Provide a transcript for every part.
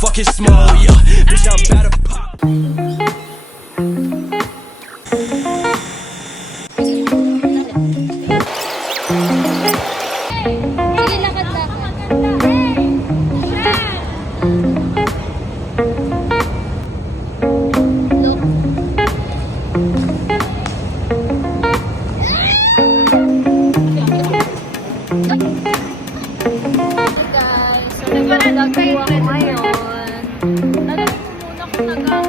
fucking small, yeah. Bitch, I'm about to pop. Sige, lakad-lakad. Look. Guys, so nag-vlog po ako ngayon. Lalagay ko muna kung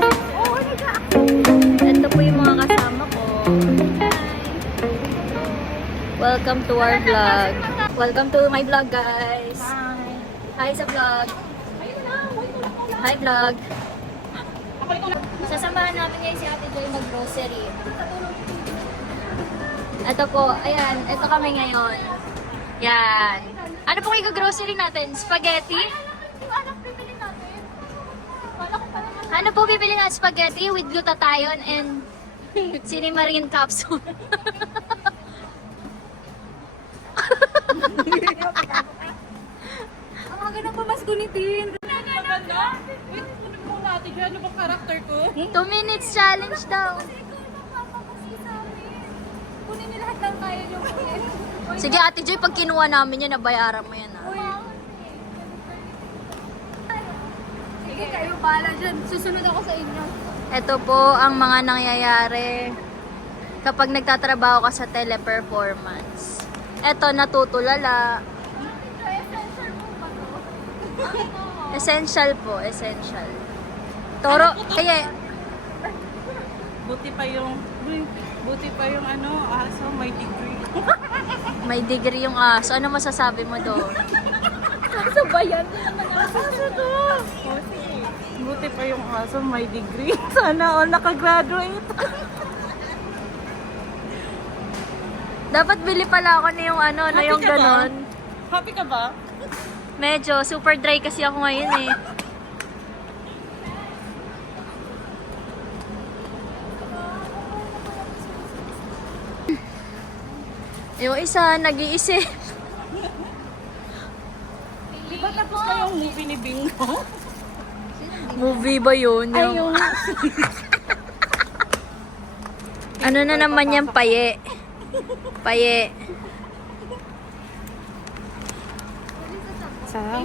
ito po yung mga kasama ko. Welcome to our vlog. Welcome to my vlog, guys. Hi sa vlog. Hi vlog. Sasamahan namin ngayon si Ate Joy mag-grocery. Ito po, ayan, ito kami ngayon. Yan. Ano pong i-grocery natin? Spaghetti? Ano po bibili natin? Spaghetti with glutathione and sinimarine capsule. Ang mga ganun pa mas gunitin. Maganda? Wait, kunin mo natin dyan. Ano bang karakter ko? 2 minutes challenge daw. Kasi ikaw nagpapapasli sa amin. Kunin niyo lahat ng kaya niyo. Sige Ate Joy, pag kinuha namin yan, nabayaran mo yan. Sige, kayo bahala dyan. Susunod ako sa inyo. Ito po ang mga nangyayari kapag nagtatrabaho ka sa teleperformance. Ito, natutulala. Essential po, essential. Toro, kaya Buti pa yung ano, aso, may degree. may degree yung aso. Ano masasabi mo doon? Aso ba yan? Aso to. Buti pa yung aso, may degree. Sana all nakagraduate. Dapat bili pala ako na yung ano, na yung Happy ka ba? ganon. Happy ka ba? Medyo, super dry kasi ako ngayon eh. Yung isa, nag-iisip. Di ba tapos na yung movie ni Bingo? Movie ba yun? Ay, Yung... yung... Ano na naman yan, paye. Paye. Sa?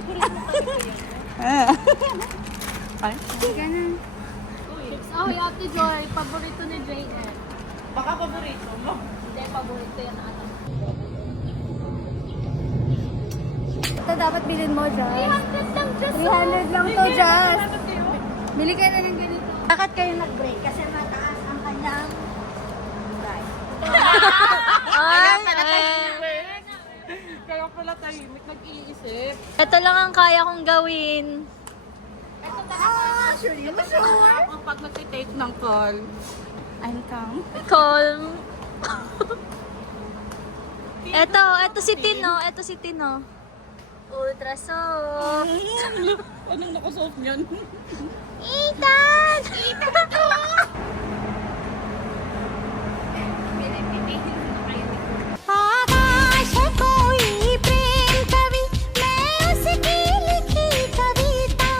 Oh, Ate Joy, paborito ni JN. Baka paborito mo. Hindi, paborito yan ata. Ito dapat bilhin mo, Jazz. 300 lang to, Jazz. Bili ka na ng ganito. Bakit kayo nag-break? Kasi mataas ang kanyang price. Kaya pala tahimik, nag-iisip. Ito lang ang kaya kong gawin. Sure yun. Sure. Pag nag-take ng call, I'm calm. Calm. Ito si Tino. Ito si Tino. Ultra soft. Anong nakasoft niyan? Ethan! आकाश कोई प्रेम कवि मैं उसकी लिखी कविता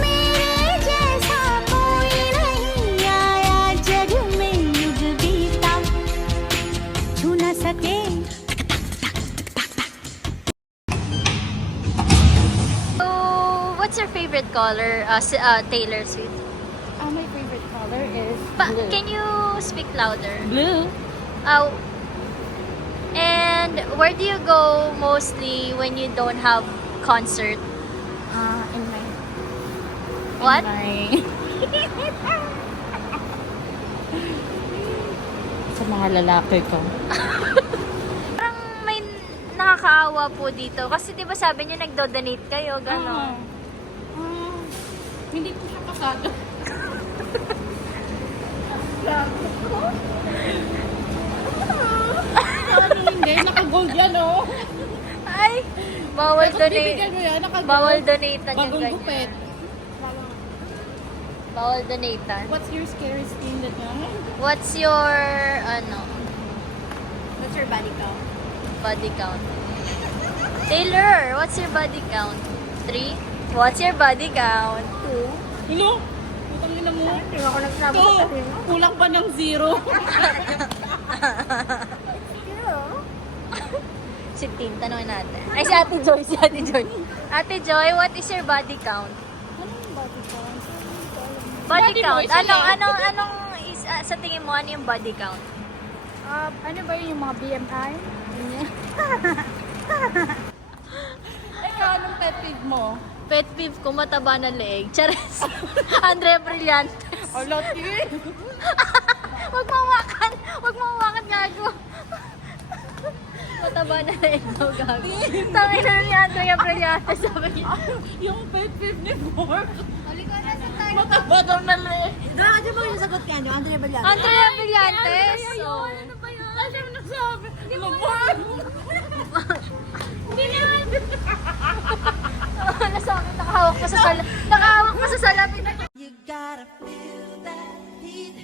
मेरे जैसा कोई नहीं आया जग में युग बीता छू न सके So, what's your favorite color, Taylor Swift? My favorite color is blue. Can you speak louder? Blue? And where do you go mostly when you don't have concert? In my... What? Sa mga lalaki ko. Parang may nakakaawa po dito. Kasi di ba sabi niyo nagdo-donate kayo, gano'n. Hindi ko siya kasado. Ano hindi? Naka-gold yan, oh. Ay! Bawal Bibigyan donate. mo yan, naka-gold. Bawal donate yung Bagong ganyan. gupit. Bawal donate. What's your scariest thing that you What's your, What's your body count? body count? Taylor, what's your body count? 3? What's your body count? Hello? Putang ina mo. Hindi ako nagsabi Ito, sa kanina. kulang pa ng 0. Si Tin, tanongin natin. Ay, si Ate Joy, si Ate Joy. Ate Joy, what is your body count? Anong body count? Body Body count? mo, sige. Anong sa tingin mo, ano yung body count? Ano ba yun yung mga BMI? Ikaw, anong pet peeve mo? Pet peeve ko, mataba na leeg. Chares. Andrea Brillantes. Oh, lucky. Huwag mawakan. Huwag mawakan, gago. Mataba na leeg daw, gago. Tangin na ni Andrea Brillantes. Sabi niya. Yung pet peeve ni Borg. Halika na sa tayo. Mataba daw na leeg. Grabe, di ba yung sagot ka nyo? Andre Balian. Andrea Brillantes. Oh. Ano ba yan? Ano yung nagsabi? Ano, Borg? Wala sa akin, nakahawak pa sa salamin. You gotta feel that heat.